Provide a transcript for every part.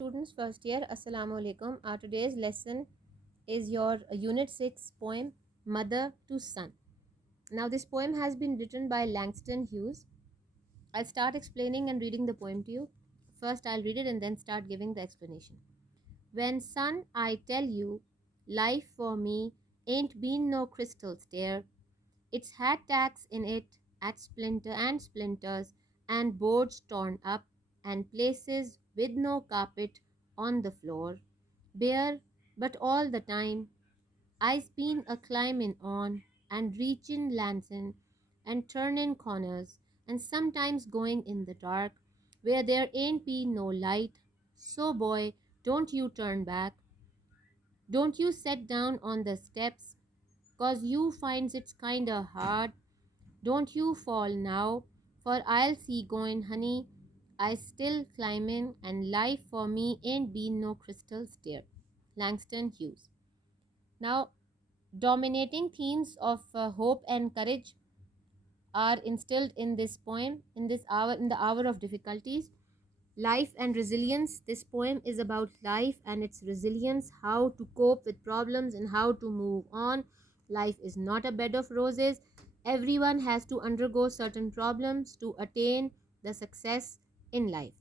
Students, first year, Assalamu alaikum. Our today's lesson is your Unit 6 poem, Mother to Son. Now, this poem has been written by Langston Hughes. I'll start explaining and reading the poem to you. First, I'll read it and then start giving the explanation. When, son, I tell you, life for me ain't been no crystal stair. It's had tacks in it at splinters and boards torn up and places with no carpet on the floor. Bare, but all the time I's been a climbin' on and reachin' lands and turnin' corners and sometimes going in the dark where there ain't been no light. So boy, don't you turn back. Don't you set down on the steps 'cause you finds it's kinda hard. Don't you fall now, for I'll see goin', honey. I still climbin', and life for me ain't been no crystal stair. Langston Hughes. Now, dominating themes of hope and courage are instilled in this poem, in the hour of difficulties. Life and resilience. This poem is about life and its resilience, how to cope with problems and how to move on. Life is not a bed of roses. Everyone has to undergo certain problems to attain the success in life.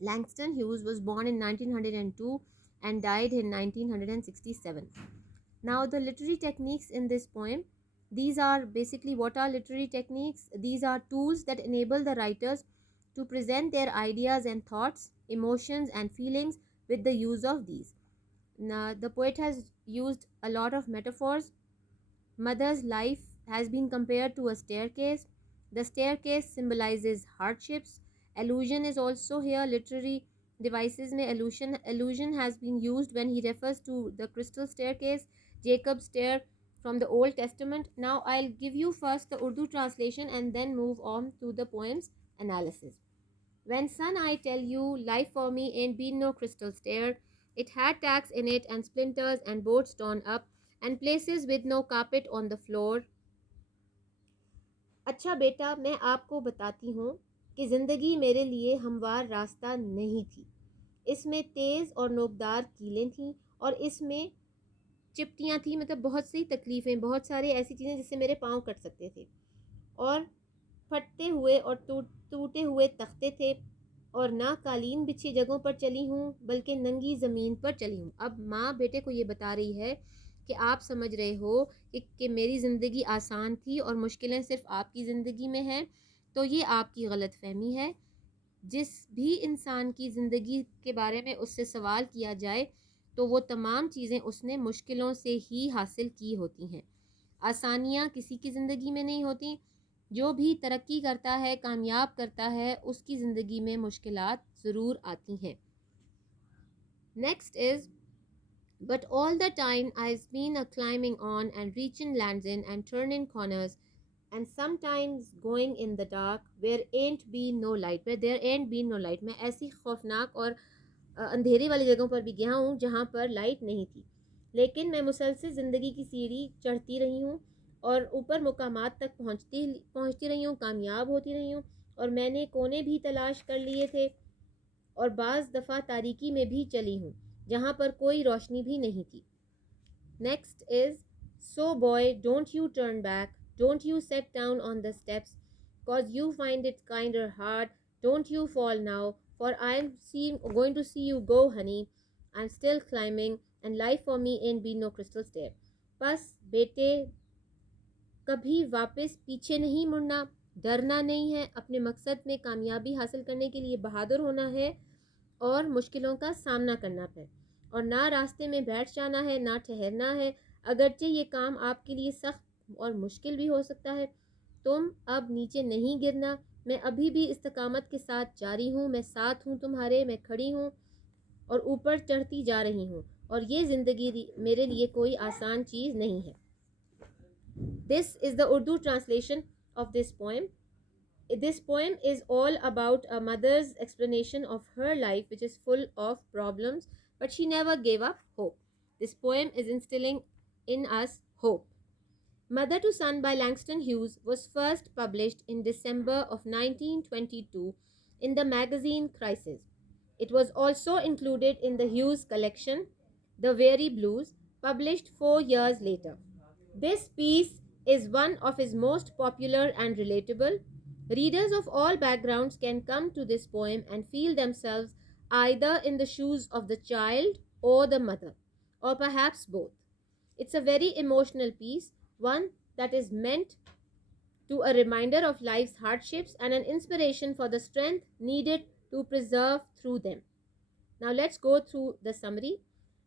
Langston Hughes was born in 1902 and died in 1967. Now, the literary techniques in this poem, these are basically what are literary techniques? These are tools that enable the writers to present their ideas and thoughts, emotions, and feelings with the use of these. Now, the poet has used a lot of metaphors. Mother's life has been compared to a staircase. The staircase symbolizes hardships. Allusion is also here. Literary devices may allusion has been used when he refers to the crystal staircase, Jacob's stair from the Old Testament. Now I'll give you first the Urdu translation and then move on to the poem's analysis. When, son, I tell you, life for me ain't been no crystal stair. It had tacks in it and splinters and boards torn up and places with no carpet on the floor. अच्छा बेटा, मैं आपको बताती हूँ कि ज़िंदगी मेरे लिए हमवार रास्ता नहीं थी। इसमें तेज़ और नोकदार कीलें थीं और इसमें चिपटियाँ थी, मतलब बहुत सी तकलीफ़ें, बहुत सारे ऐसी चीज़ें जिससे मेरे पाँव कट सकते थे और फटते हुए और टूटे हुए तख्ते थे और ना कालीन बिछी जगहों पर चली हूँ बल्कि नंगी ज़मीन पर चली हूँ। अब माँ बेटे को ये बता रही है कि आप समझ रहे हो कि मेरी ज़िंदगी आसान थी और मुश्किलें सिर्फ आपकी ज़िंदगी में हैं, तो ये आपकी गलत फहमी है। जिस भी इंसान की ज़िंदगी के बारे में उससे सवाल किया जाए तो वो तमाम चीज़ें उसने मुश्किलों से ही हासिल की होती हैं। आसानियाँ किसी की ज़िंदगी में नहीं होती। जो भी तरक्की करता है, कामयाब करता है, उसकी ज़िंदगी में मुश्किलात ज़रूर आती हैं। Next is, but all the time I've been a climbing on and reaching lands in and turning corners and sometimes going in the dark where ain't been no light, where there ain't been no light. मैं ऐसी खौफनाक और अंधेरे वाली जगहों पर भी गया हूँ जहाँ पर लाइट नहीं थी, लेकिन मैं मुसलसल ज़िंदगी की सीढ़ी चढ़ती रही हूँ और ऊपर मुकामात तक पहुँचती रही हूँ, कामयाब होती रही हूँ और मैंने कोने भी तलाश कर लिए थे और बाज़ दफ़ा तारीकी में भी चली हूँ जहाँ पर कोई रोशनी भी नहीं थी। Next is, so boy don't U turn back, don't you set down on the steps cause you find it kinder hard, don't you fall now, for going to see you go, honey. I'm still climbing and life for me ain't been no crystal stair. बस बेटे, कभी वापस पीछे नहीं मुड़ना, डरना नहीं है, अपने मकसद में कामयाबी हासिल करने के लिए बहादुर होना है और मुश्किलों का सामना करना है और ना रास्ते में बैठ जाना है, ना ठहरना है। अगरचे ये काम आपके लिए सख्त और मुश्किल भी हो सकता है, तुम अब नीचे नहीं गिरना। मैं अभी भी इस्तकामत के साथ जारी हूँ, मैं साथ हूँ तुम्हारे, मैं खड़ी हूँ और ऊपर चढ़ती जा रही हूँ और ये ज़िंदगी मेरे लिए कोई आसान चीज़ नहीं है। This is the Urdu translation of this poem. This poem is all about a mother's explanation of her life, which is full of problems, but she never gave up hope. This poem is instilling in us hope. Mother to Son by Langston Hughes was first published in December of 1922 in the magazine Crisis. It was also included in the Hughes collection, The Weary Blues, published 4 years later. This piece is one of his most popular and relatable. Readers of all backgrounds can come to this poem and feel themselves either in the shoes of the child or the mother, or perhaps both. It's a very emotional piece, one that is meant to a reminder of life's hardships and an inspiration for the strength needed to preserve through them. Now let's go through the summary.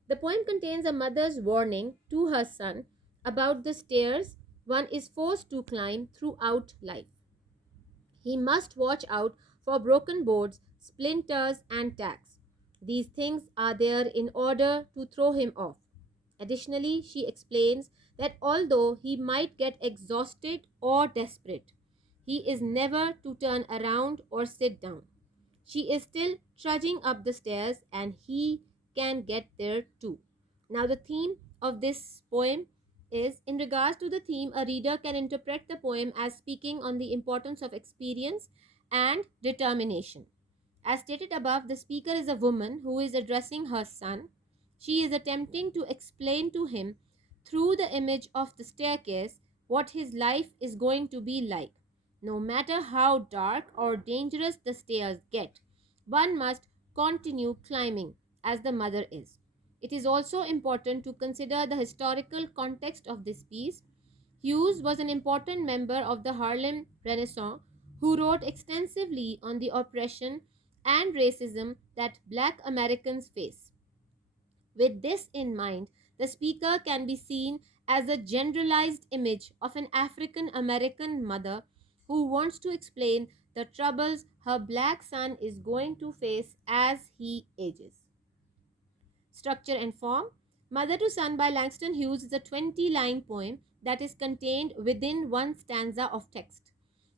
The poem contains a mother's warning to her son about the stairs one is forced to climb throughout life. He must watch out for broken boards, splinters, and tacks. These things are there in order to throw him off. Additionally, she explains that although he might get exhausted or desperate, he is never to turn around or sit down. She is still trudging up the stairs and he can get there too. Now, the theme of this poem is, in regards to the theme, a reader can interpret the poem as speaking on the importance of experience and determination. As stated above, the speaker is a woman who is addressing her son. She is attempting to explain to him through the image of the staircase what his life is going to be like. No matter how dark or dangerous the stairs get, one must continue climbing as the mother is. It is also important to consider the historical context of this piece. Hughes was an important member of the Harlem Renaissance who wrote extensively on the oppression and racism that black Americans face. With this in mind, the speaker can be seen as a generalized image of an African American mother who wants to explain the troubles her black son is going to face as he ages. Structure and form. Mother to Son by Langston Hughes is a 20-line poem that is contained within one stanza of text.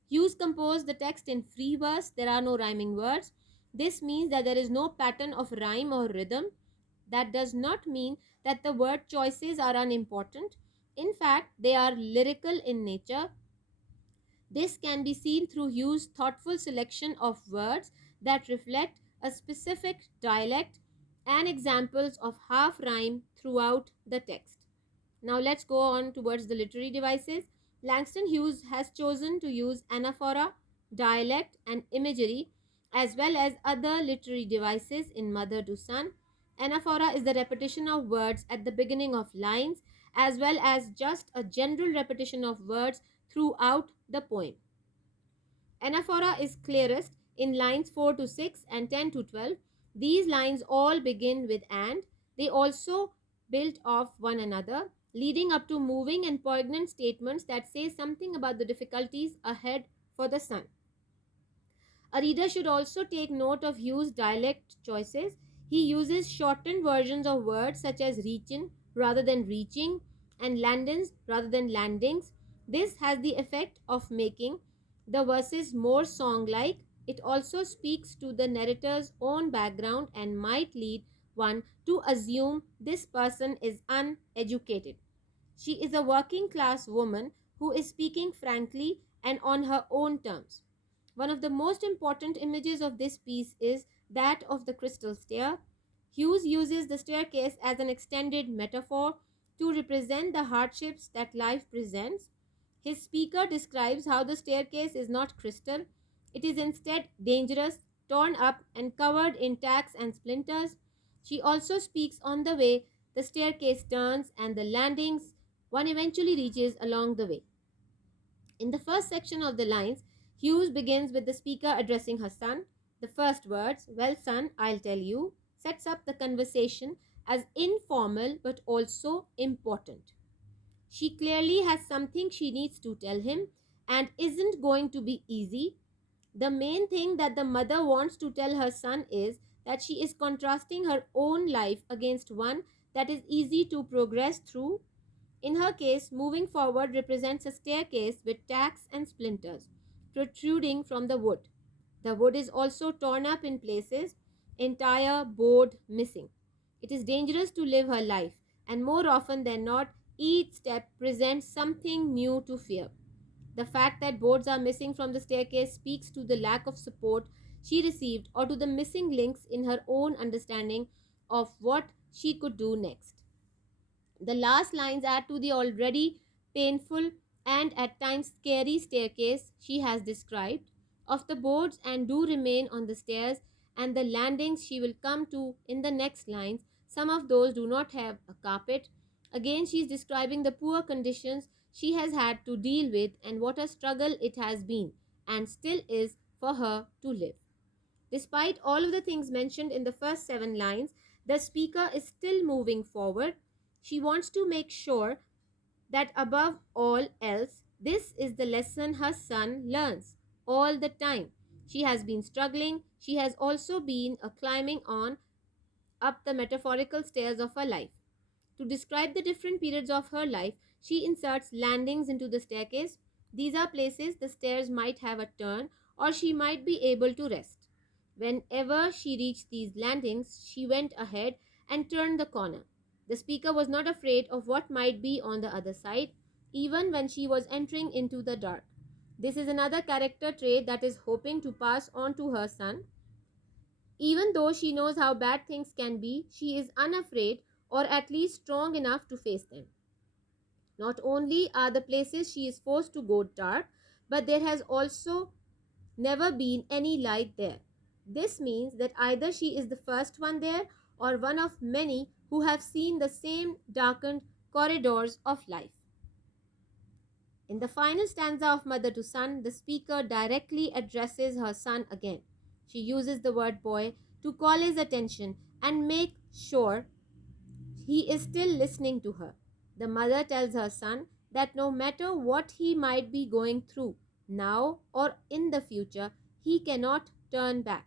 Hughes composed the text in free verse, there are no rhyming words. This means that there is no pattern of rhyme or rhythm. That does not mean that the word choices are unimportant. In fact, they are lyrical in nature. This can be seen through Hughes' thoughtful selection of words that reflect a specific dialect and examples of half rhyme throughout the text. Now let's go on towards the literary devices. Langston Hughes has chosen to use anaphora, dialect, and imagery as well as other literary devices in Mother to Son. Anaphora is the repetition of words at the beginning of lines as well as just a general repetition of words throughout the poem. Anaphora is clearest in lines 4 to 6 and 10 to 12. These lines all begin with and. They also build off one another, leading up to moving and poignant statements that say something about the difficulties ahead for the son. A reader should also take note of Hughes' dialect choices. He uses shortened versions of words such as reachin rather than reaching and landins rather than landings. This has the effect of making the verses more song-like. It also speaks to the narrator's own background and might lead one to assume this person is uneducated. She is a working class woman who is speaking frankly and on her own terms. One of the most important images of this piece is that of the crystal stair. Hughes uses the staircase as an extended metaphor to represent the hardships that life presents. His speaker describes how the staircase is not crystal, it is instead dangerous, torn up, and covered in tacks and splinters. She also speaks on the way the staircase turns and the landings one eventually reaches along the way. In the first section of the lines, Hughes begins with the speaker addressing her son. The first words, "Well, son, I'll tell you," sets up the conversation as informal but also important. She clearly has something she needs to tell him and isn't going to be easy. The main thing that the mother wants to tell her son is that she is contrasting her own life against one that is easy to progress through. In her case, moving forward represents a staircase with tacks and splinters protruding from the wood. The wood is also torn up in places, entire board missing. It is dangerous to live her life, and more often than not, each step presents something new to fear. The fact that boards are missing from the staircase speaks to the lack of support she received or to the missing links in her own understanding of what she could do next. The last lines add to the already painful and at times scary staircase she has described. Of the boards and do remain on the stairs and the landings she will come to in the next lines, some of those do not have a carpet. Again, she is describing the poor conditions she has had to deal with and what a struggle it has been and still is for her to live. Despite all of the things mentioned in the first 7 lines, the speaker is still moving forward. She wants to make sure that above all else, this is the lesson her son learns all the time. She has been struggling. She has also been climbing on up the metaphorical stairs of her life. To describe the different periods of her life, she inserts landings into the staircase. These are places the stairs might have a turn or she might be able to rest. Whenever she reached these landings, she went ahead and turned the corner. The speaker was not afraid of what might be on the other side, even when she was entering into the dark. This is another character trait that is hoping to pass on to her son. Even though she knows how bad things can be, she is unafraid or at least strong enough to face them. Not only are the places she is forced to go dark, but there has also never been any light there. This means that either she is the first one there or one of many who have seen the same darkened corridors of life. In the final stanza of Mother to Son, the speaker directly addresses her son again. She uses the word boy to call his attention and make sure he is still listening to her. The mother tells her son that no matter what he might be going through, now or in the future, he cannot turn back.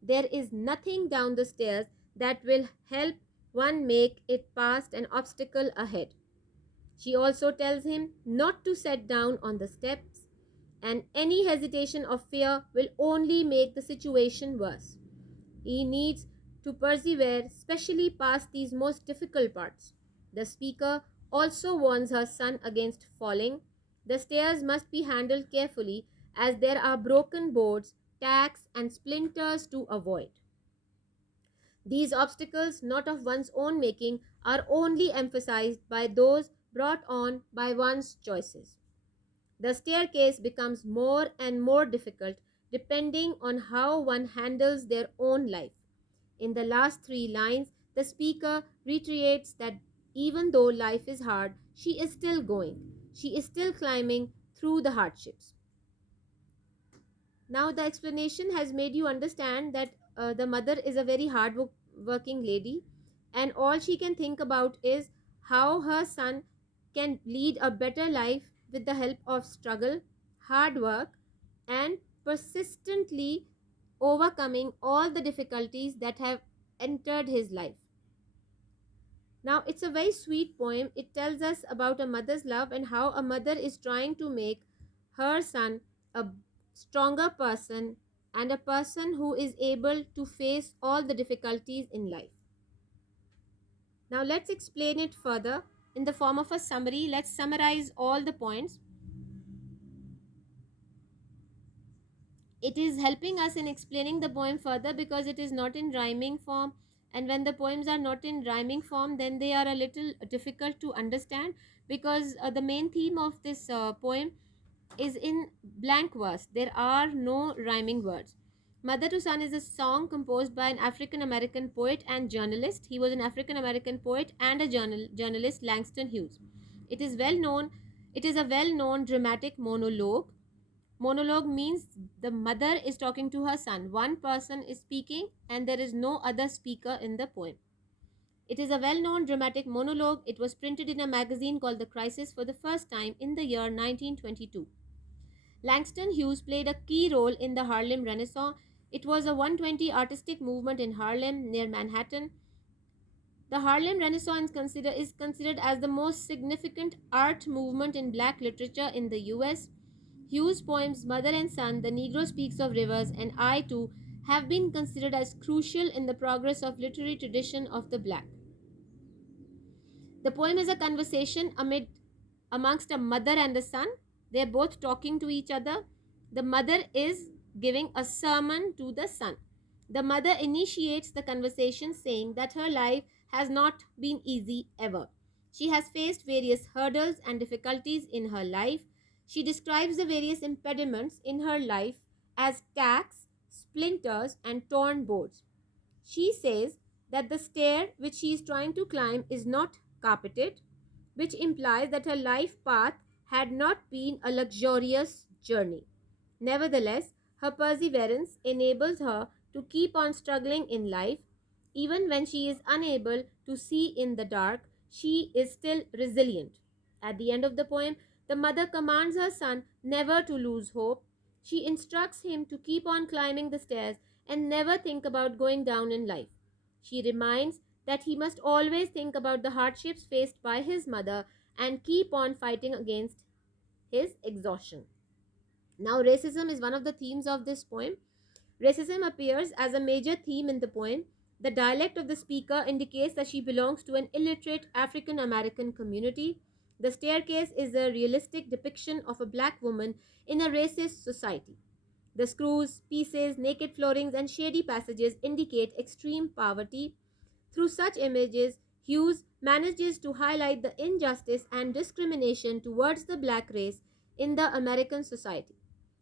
There is nothing down the stairs that will help one make it past an obstacle ahead. She also tells him not to sit down on the steps, and any hesitation or fear will only make the situation worse. He needs to persevere, especially past these most difficult parts. The speaker also warns her son against falling. The stairs must be handled carefully as there are broken boards, tacks, and splinters to avoid. These obstacles, not of one's own making, are only emphasized by those brought on by one's choices. The staircase becomes more and more difficult depending on how one handles their own life. In the last 3 lines, the speaker reiterates that even though life is hard, she is still going. She is still climbing through the hardships. Now, the explanation has made you understand that the mother is a very hard working lady, and all she can think about is how her son can lead a better life with the help of struggle, hard work, and persistently overcoming all the difficulties that have entered his life. Now, it's a very sweet poem. It tells us about a mother's love and how a mother is trying to make her son a stronger person and a person who is able to face all the difficulties in life. Now, let's explain it further in the form of a summary. Let's summarize all the points. It is helping us in explaining the poem further because it is not in rhyming form, and when the poems are not in rhyming form, then they are a little difficult to understand because the main theme of this poem is in blank verse. There are no rhyming words. Mother to Son is a song composed by an African American poet and journalist. He was an African American poet and a journalist, Langston Hughes. It is well known. It is a well-known dramatic monologue. Monologue means the mother is talking to her son. One person is speaking and there is no other speaker in the poem. It is a well-known dramatic monologue. It was printed in a magazine called The Crisis for the first time in the year 1922. Langston Hughes played a key role in the Harlem Renaissance. It was a 120 artistic movement in Harlem near Manhattan. The Harlem Renaissance is considered as the most significant art movement in black literature in the US. Hughes' poems Mother and Son, The Negro Speaks of Rivers, and I Too have been considered as crucial in the progress of literary tradition of the black. The poem is a conversation amongst a mother and a son. They are both talking to each other. The mother is giving a sermon to the son. The mother initiates the conversation saying that her life has not been easy ever. She has faced various hurdles and difficulties in her life. She describes the various impediments in her life as tacks, splinters, and torn boards. She says that the stair which she is trying to climb is not carpeted, which implies that her life path had not been a luxurious journey. Nevertheless, her perseverance enables her to keep on struggling in life. Even when she is unable to see in the dark, she is still resilient. At the end of the poem, the mother commands her son never to lose hope. She instructs him to keep on climbing the stairs and never think about going down in life. She reminds that he must always think about the hardships faced by his mother and keep on fighting against his exhaustion. Now, racism is one of the themes of this poem. Racism appears as a major theme in the poem. The dialect of the speaker indicates that she belongs to an illiterate African American community. The staircase is a realistic depiction of a black woman in a racist society. The screws, pieces, naked floorings, and shady passages indicate extreme poverty. Through such images, Hughes manages to highlight the injustice and discrimination towards the black race in the American society.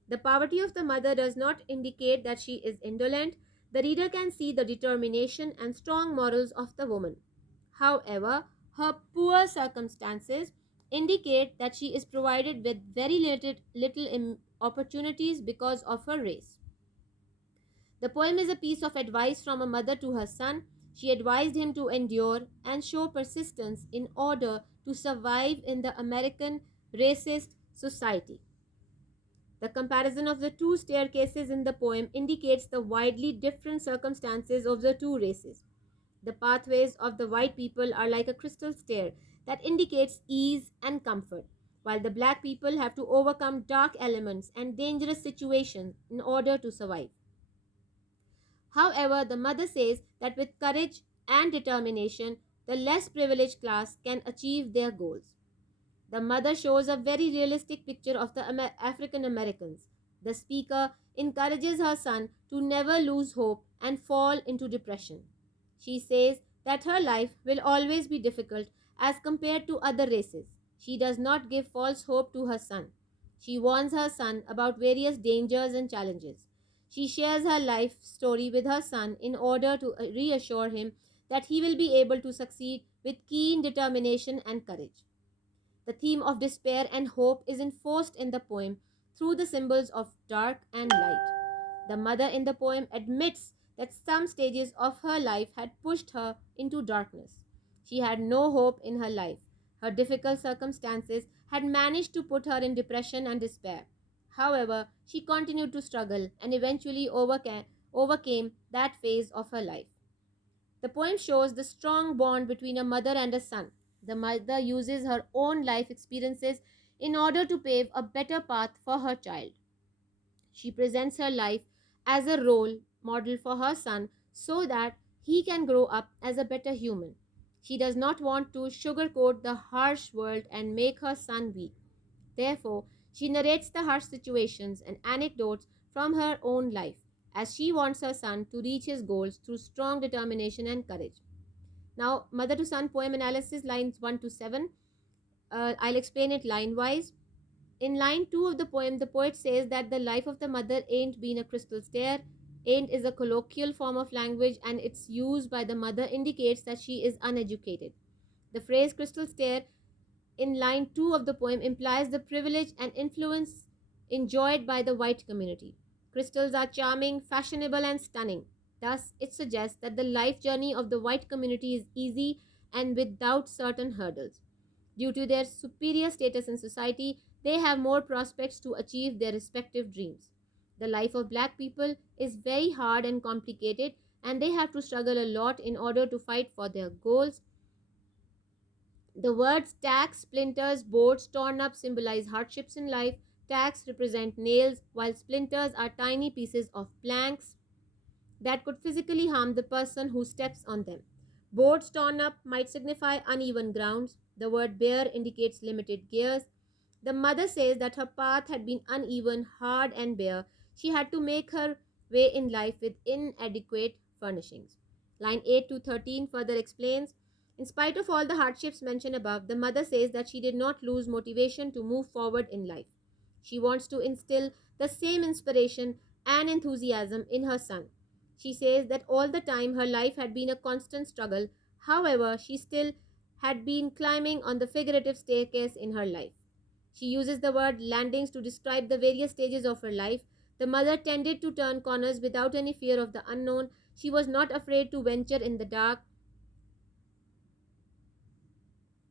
The poverty of the mother does not indicate that she is indolent. The reader can see the determination and strong morals of the woman. However, her poor circumstances indicate that she is provided with very little opportunities because of her race. The poem is a piece of advice from a mother to her son. She advised him to endure and show persistence in order to survive in the American racist society. The comparison of the two staircases in the poem indicates the widely different circumstances of the two races. The pathways of the white people are like a crystal stair that indicates ease and comfort, while the black people have to overcome dark elements and dangerous situations in order to survive. However, the mother says that with courage and determination, the less privileged class can achieve their goals. The mother shows a very realistic picture of the African Americans. The speaker encourages her son to never lose hope and fall into depression. She says that her life will always be difficult as compared to other races. She does not give false hope to her son. She warns her son about various dangers and challenges. She shares her life story with her son in order to reassure him that he will be able to succeed with keen determination and courage. The theme of despair and hope is enforced in the poem through the symbols of dark and light. The mother in the poem admits that some stages of her life had pushed her into darkness. She had no hope in her life. Her difficult circumstances had managed to put her in depression and despair. However, she continued to struggle and eventually overcame that phase of her life. The poem shows the strong bond between a mother and a son. The mother uses her own life experiences in order to pave a better path for her child. She presents her life as a role model for her son so that he can grow up as a better human. She does not want to sugarcoat the harsh world and make her son weak. Therefore, she narrates the harsh situations and anecdotes from her own life, as she wants her son to reach his goals through strong determination and courage. Now, mother to son poem analysis, lines 1 to 7. I'll explain it line wise. In line 2 of the poem, the poet says that the life of the mother ain't been a crystal stair. Ain't is a colloquial form of language, and its use by the mother indicates that she is uneducated. The phrase crystal stair in line 2 of the poem implies the privilege and influence enjoyed by the white community. Crystals are charming, fashionable, and stunning. Thus, it suggests that the life journey of the white community is easy and without certain hurdles. Due to their superior status in society, they have more prospects to achieve their respective dreams. The life of black people is very hard and complicated, and they have to struggle a lot in order to fight for their goals. The words tacks, splinters, boards torn up symbolize hardships in life. Tacks represent nails, while splinters are tiny pieces of planks that could physically harm the person who steps on them. Boards torn up might signify uneven grounds. The word bare indicates limited gears. The mother says that her path had been uneven, hard, and bare. She had to make her way in life with inadequate furnishings. Line 8 to 13 further explains, in spite of all the hardships mentioned above, the mother says that she did not lose motivation to move forward in life. She wants to instill the same inspiration and enthusiasm in her son. She says that all the time her life had been a constant struggle. However, she still had been climbing on the figurative staircase in her life. She uses the word landings to describe the various stages of her life. The mother tended to turn corners without any fear of the unknown. She was not afraid to venture in the dark.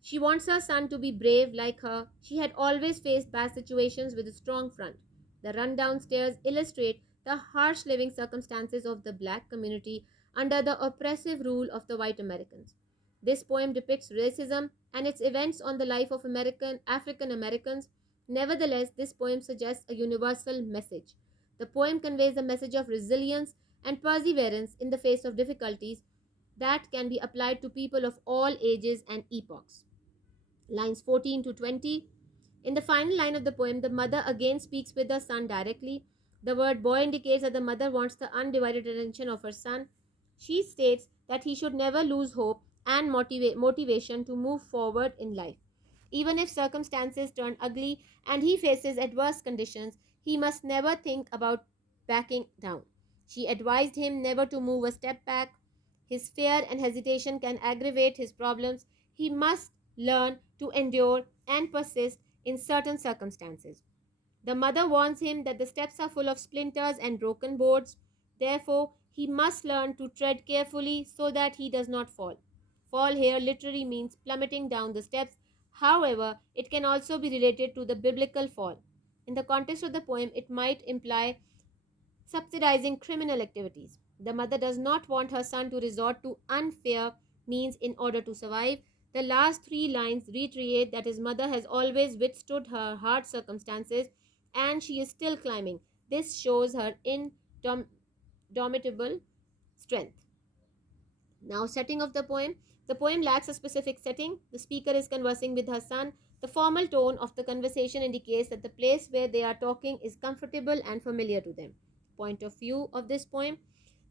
She wants her son to be brave like her. She had always faced bad situations with a strong front. The rundown stairs illustrate the harsh living circumstances of the black community under the oppressive rule of the white Americans. This poem depicts racism and its events on the life of African Americans. Nevertheless, this poem suggests a universal message. The poem conveys a message of resilience and perseverance in the face of difficulties that can be applied to people of all ages and epochs. Lines 14 to 20. In the final line of the poem, the mother again speaks with her son directly. The word boy indicates that the mother wants the undivided attention of her son. She states that he should never lose hope and motivation to move forward in life. Even if circumstances turn ugly and he faces adverse conditions, he must never think about backing down. She advised him never to move a step back. His fear and hesitation can aggravate his problems. He must learn to endure and persist in certain circumstances. The mother warns him that the steps are full of splinters and broken boards. Therefore, he must learn to tread carefully so that he does not fall. Fall here literally means plummeting down the steps. However, it can also be related to the biblical fall. In the context of the poem, it might imply subsidizing criminal activities. The mother does not want her son to resort to unfair means in order to survive. The last three lines reiterate that his mother has always withstood her hard circumstances and she is still climbing. This shows her indomitable strength. Now, setting of the poem. The poem lacks a specific setting. The speaker is conversing with her son. The formal tone of the conversation indicates that the place where they are talking is comfortable and familiar to them. Point of view of this poem.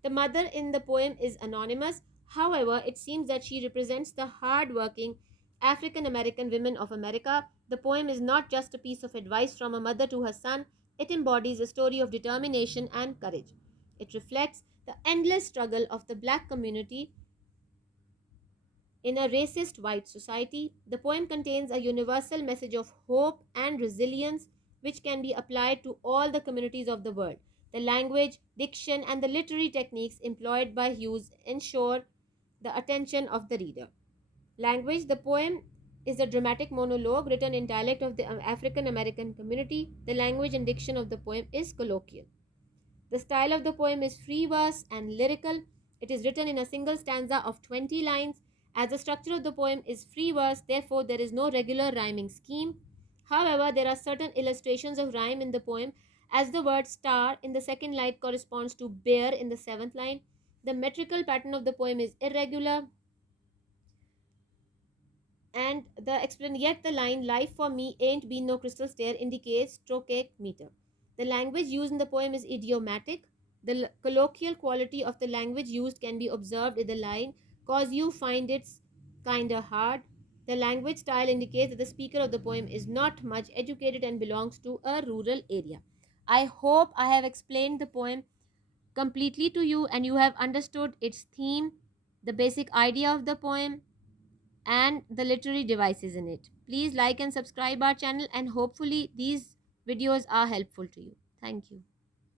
The mother in the poem is anonymous. However, it seems that she represents the hard-working African American women of America. The poem is not just a piece of advice from a mother to her son, it embodies a story of determination and courage. It reflects the endless struggle of the black community in a racist white society. The poem contains a universal message of hope and resilience which can be applied to all the communities of the world. The language, diction, and the literary techniques employed by Hughes ensure the attention of the reader. Language. The poem is a dramatic monologue written in dialect of the African American community. The language and diction of the poem is colloquial. The style of the poem is free verse and lyrical. It is written in a single stanza of 20 lines. As the structure of the poem is free verse, therefore there is no regular rhyming scheme. However, there are certain illustrations of rhyme in the poem, as the word star in the second line corresponds to bear in the seventh line. The metrical pattern of the poem is irregular, and yet the line life for me ain't been no crystal stair indicates trochaic meter. The language used in the poem is idiomatic. The colloquial quality of the language used can be observed in the line cause you find it's kinda hard. The language style indicates that the speaker of the poem is not much educated and belongs to a rural area. I hope I have explained the poem completely to you and you have understood its theme, the basic idea of the poem, and the literary devices in it. Please like and subscribe our channel, and hopefully these videos are helpful to you. Thank you.